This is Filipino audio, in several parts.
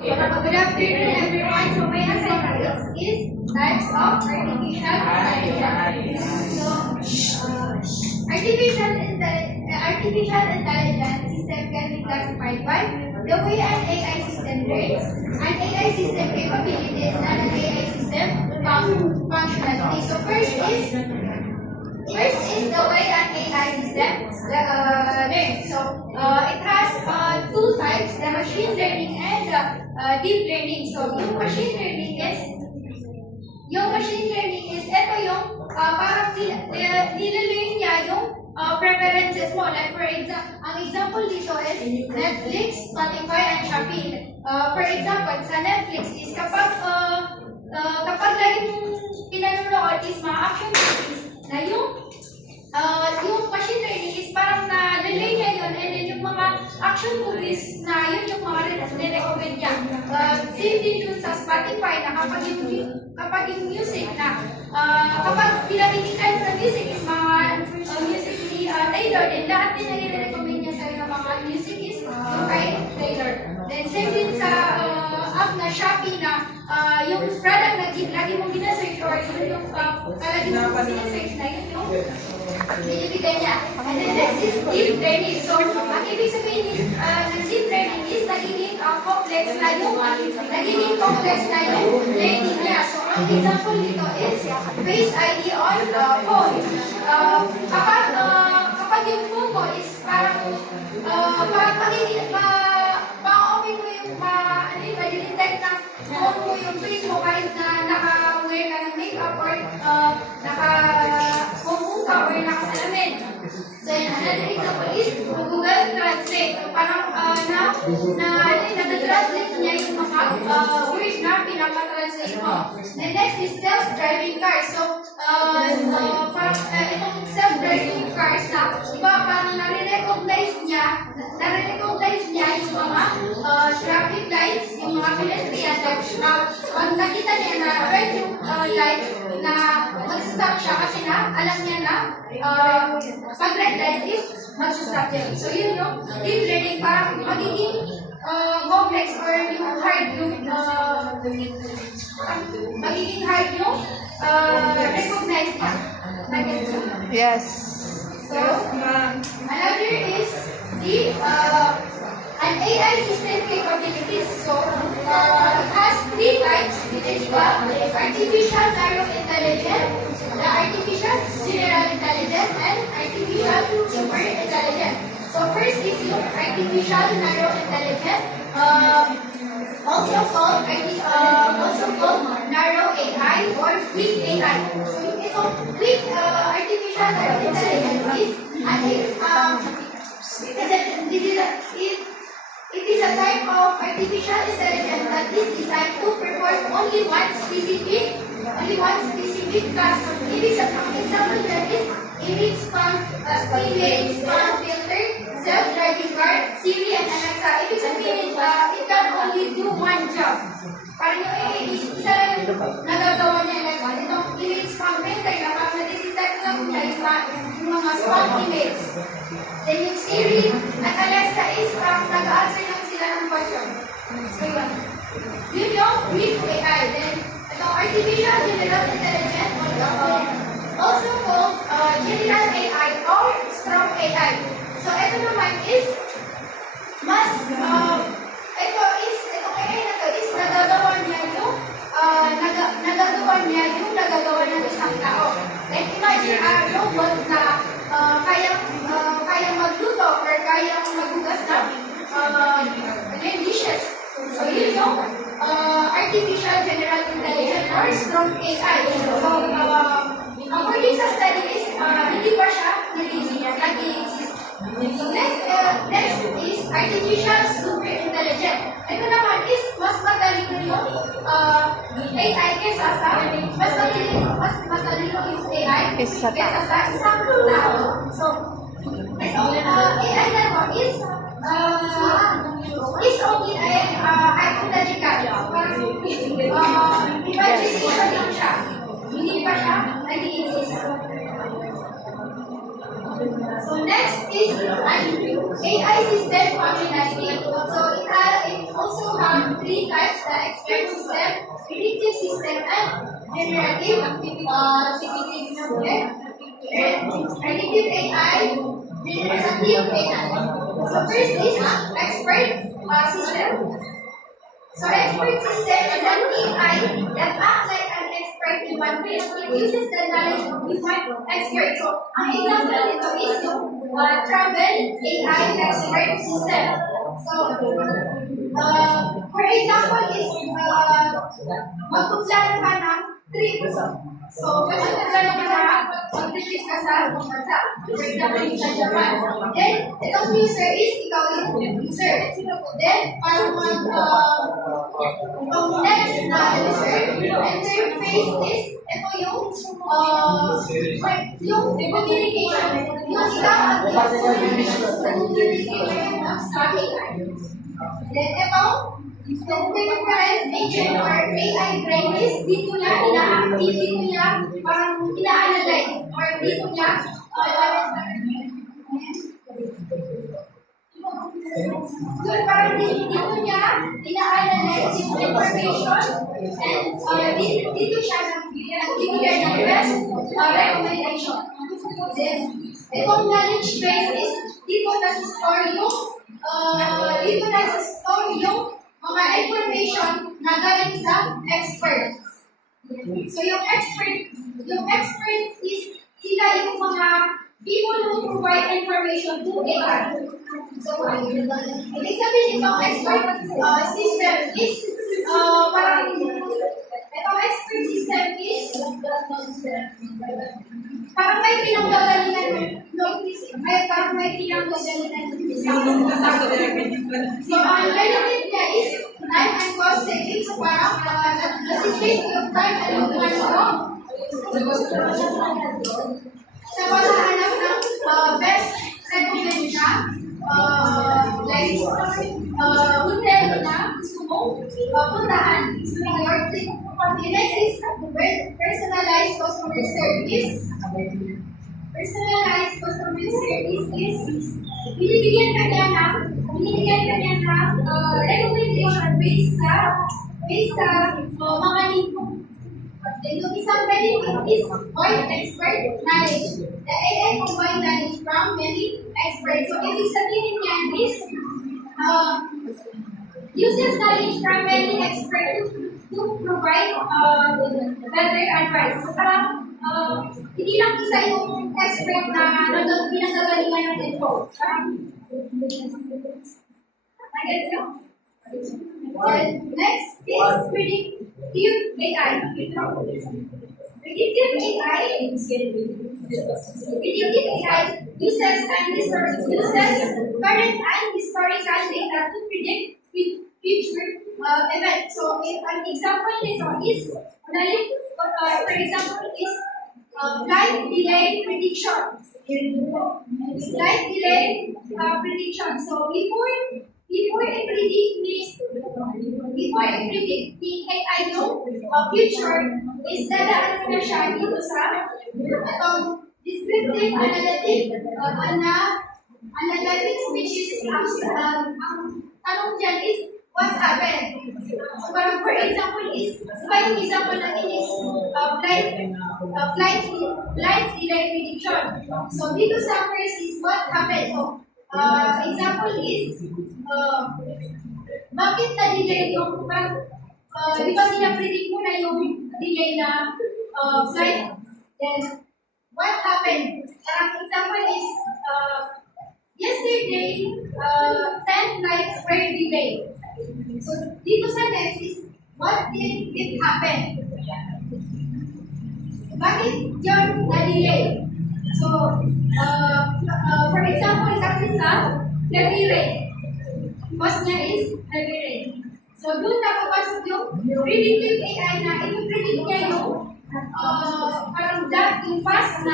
Good afternoon, everyone. So my assignment is types of artificial intelligence. So, artificial intelligence system can be classified by the way an AI system learns, an AI system capabilities, and an AI system functionality. So first is the way an AI system learns. So it has two types: the machine learning and the deep learning. So yung machine learning is ito yung parang nilalearn niya yung preferences mo. Like for example, ang example dito is Netflix, Spotify, and Shopee. For example, sa Netflix is kapag lagi mong pinanonood is mga action movies na yung machine learning is parang na-learn niya yun, and then yung mga action movies na yun yung mga re-recommend niya. Same din dun sa Spotify na kapag yung music na kapag pinamimitan ng music is mga music ni Taylor, then lahat din na re-recommend niya sa'yo ng mga music is yung kay Taylor. Then same din sa app na Shopee na yung product na lagi mong gina-search or yung lagi mong gina-search na yun yung binibigay niya. And then next is deep learning. So, ang ibig sabihin is, ng deep learning is nagiging complex na yung learning niya. So, ang example dito is Face ID on phone. Kapag yung phone mo is parang pa-open mo yung ma-detect ng phone mo yung face mo kahit na naka-wear ka ng makeup or naka-phone ka or naka-salamin. So, another example is Google Translate. So, parang na-translate niya yung mga words na pinapatranslate mo. And next is self-driving cars. So, itong self-driving cars na, diba, parang nare-recognize niya yung mga traffic lights, yung mga pedestrian lights. Pag nakita niya na red yung light, na mag-stop siya kasi na alam niya na pag red light is mag-stop niya. So yun yung deep learning, parang magiging complex or yung hard yung magiging hard yung recognize niya. Yes. So, another is the an AI system capabilities. So, it has three types, which is artificial narrow intelligence, the artificial general intelligence, and artificial super intelligence. So, first is yung artificial narrow intelligence, also called narrow AI or quick AI. So, itong quick artificial narrow intelligence is it is a type of artificial intelligence that is designed to perform only one specific task. Ibig sabihin, example there is image spam filter, self-driving car, Siri, and Alexa. Ibig sabihin, it can only do one job. Parang yung isa lang nagagawa niya like one. Itong image spam filter na parang na-detect lang niya yung mga spam emails. Then yung Siri at Alexa is parang nag-answer lang sila ng question. So yun yung quick AI. Then itong artificial general intelligence, also called general AI or strong AI. So ito naman is itong AI na to is nagagawa niya yung nagagawa ng isang tao. Like imagine a robot na kayang magluto or kayang maghugas ng dishes. So yun yung artificial general intelligence or strong AI. So according sa study is hindi pa siya nag-i-exist. So next is artificial super intelligence. Ito naman is mas matalino yung AI kesa sa AI kesa sa isang tao. So itong AI na naman is only hypothetical. Imagination lang siya. Hindi pa siya nag-i-exist. So next is an AI system functionality. So it also have three types: the expert system, predictive system, and generative predictive AI, generative AI. So first is expert system. So expert system is an AI that acts like an expert in one field. It uses the knowledge of different experts. So ang example nito is yung travel AI expert system. So for example is magpuplano ka ng trip. So magpuplano ka na mag-trip ka sa bansa. For example, sa Japan. Then, itong user is ikaw yung user. Then, parang itong next na user, interface is ito yung communication. Yung ikaw ang communication sa AI. Then, itong reference agent or AI brain is dito niya ina-active, dito niya parang ina-analyze or dito niya doon parang dito niya ina-analyze yung information and dito siya nagbibigay ng best recommendation. Then, itong knowledge base is dito nasa-store yung mga information na galing sa experts. So yung expert is sila yung mga people who provide information to AI. So, ibig sabihin itong expert system is parang itong expert system is parang may pinanggagalingan parang may pinanggagalingan so, ang benefit niya is time and cost savings. So, parang assistate yung time and yung sa paghahanap ng best recommendation like hotel na gusto mo puntahan. The next is personalized customer service. Personalized customer service is binibigyan ka niya ng recommendation based sa mga need mo. Then yung isang benefit is wide expert knowledge. The AI combine knowledge from many experts. So ibig sabihin niyan is uses knowledge from many experts to provide better advice. So parang hindi lang isa yung expert na pinanggagalingan natin po. Next is predictive AI. Predictive AI uses current and historical data to predict future events. So, an example nito is, for example, is flight delay prediction. Flight delay prediction. So, before I predict the AI future, is dadaan na siya dito sa descriptive analytics, which is ang tanong dyan is what happened. So, parang for example is, yung example natin is flight delay prediction. So, dito sa first is what happened. So, example is, bakit na-delay yung di ba nila-predict mo na yung delay na flight? Then, what happened? Example is, yesterday, 10 flights were delayed. So, dito sa next is, what did it happen? Bakit yun na-delay? So, for example, kasi sa heavy rain. Cause niya is heavy rain. So, doon napapasok yung predictive AI na ito-predict niya yung parang yung past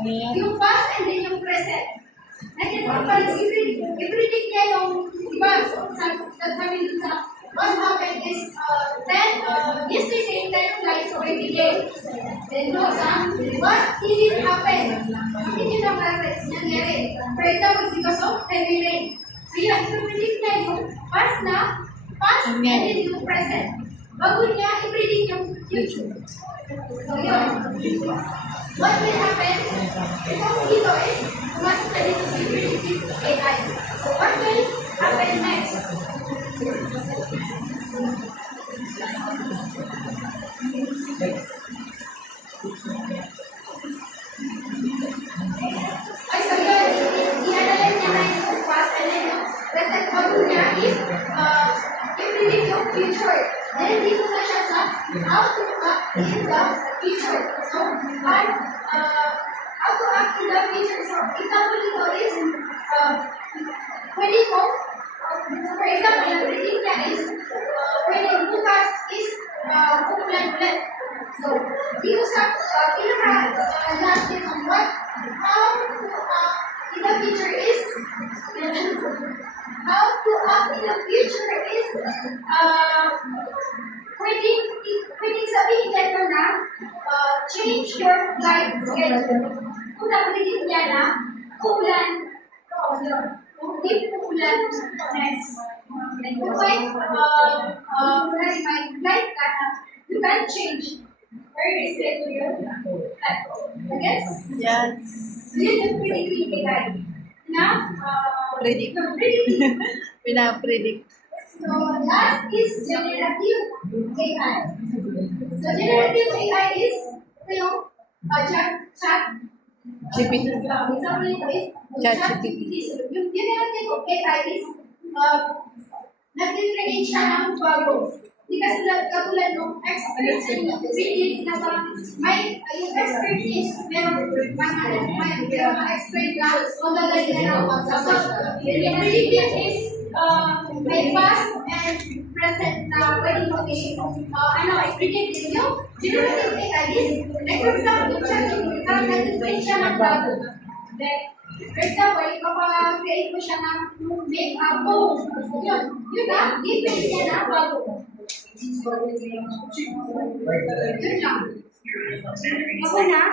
and then yung present. I-predict niya yung, diba, sabi dun sa what happened is, yesterday, 10 flights were delayed. Then, what did it happen? Bakit yun ang nangyari? For example, because of heavy rain. niya yung past and then yung present. Bago niya i-predict yung future. So, yun. What will happen? Ito dito is, pumasok na dito si predictive AI. So, what will happen next? Ay, so yun, i-analyze niya na yung past and then yung present. Bago niya i-predict yung future. Then, dito na siya sa how to act in the future. So, how to act in the future. So, example dito is, pwede mo, for example, yung predict niya is, pwede bukas is umulan-ulan. So, dito sa pinaka-last din ang what, how to act in the future is, how to act in the future is, pwedeng sabihin niya na, change your flight schedule. Kung napredict niya na, uulan, hindi uulan next. And kung may flight ka na, you can change where is schedule your flight. Yes? Yes. So yun yung predictive AI. Na, Predict. Pinapredict. So, last is generative AI. So, generative AI is ito yung chat. GPT. Example nito is Chat GPT. So, yung generative AI is nag-differentiate siya ng bago. Hindi kasi katulad ng experts and yung opinion na parang yung expert is meron mga expert na magaling na ng pagsasagot. Yung predictive is may past and present na pwedeng i-predict din yung generative AI is for example, nag-differentiate siya ng bago. For example, kapag-create mo siya ng make-up pose, yun na, i-predict niya na bago. Yun lang. Ako na.